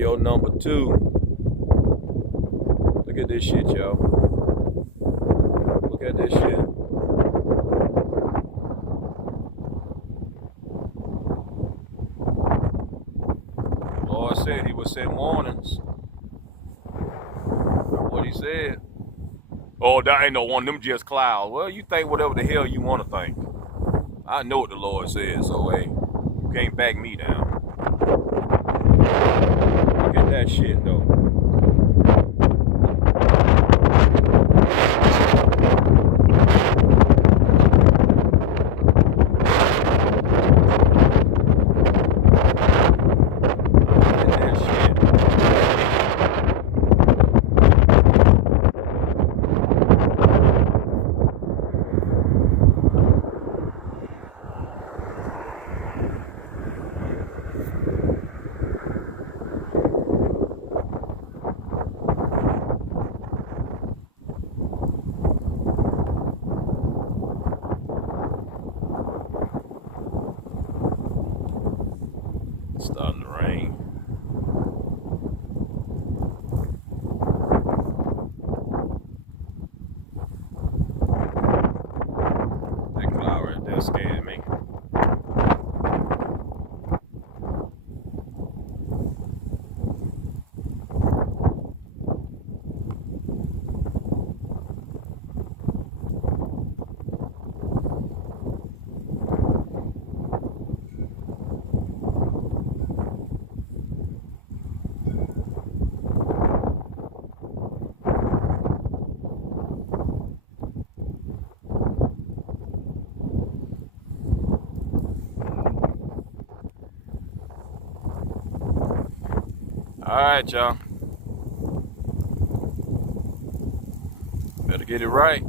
Video number 2. Look at this shit, y'all. Look at this shit. Lord said he would send warnings. That's what he said. Oh, that ain't no one. Them just clouds. Well, you think whatever the hell you want to think. I know what the Lord said, so hey, you can't back me down. Look at that shit, though. It's starting to rain. That cloud right there scared me. All right, y'all. Better get it right.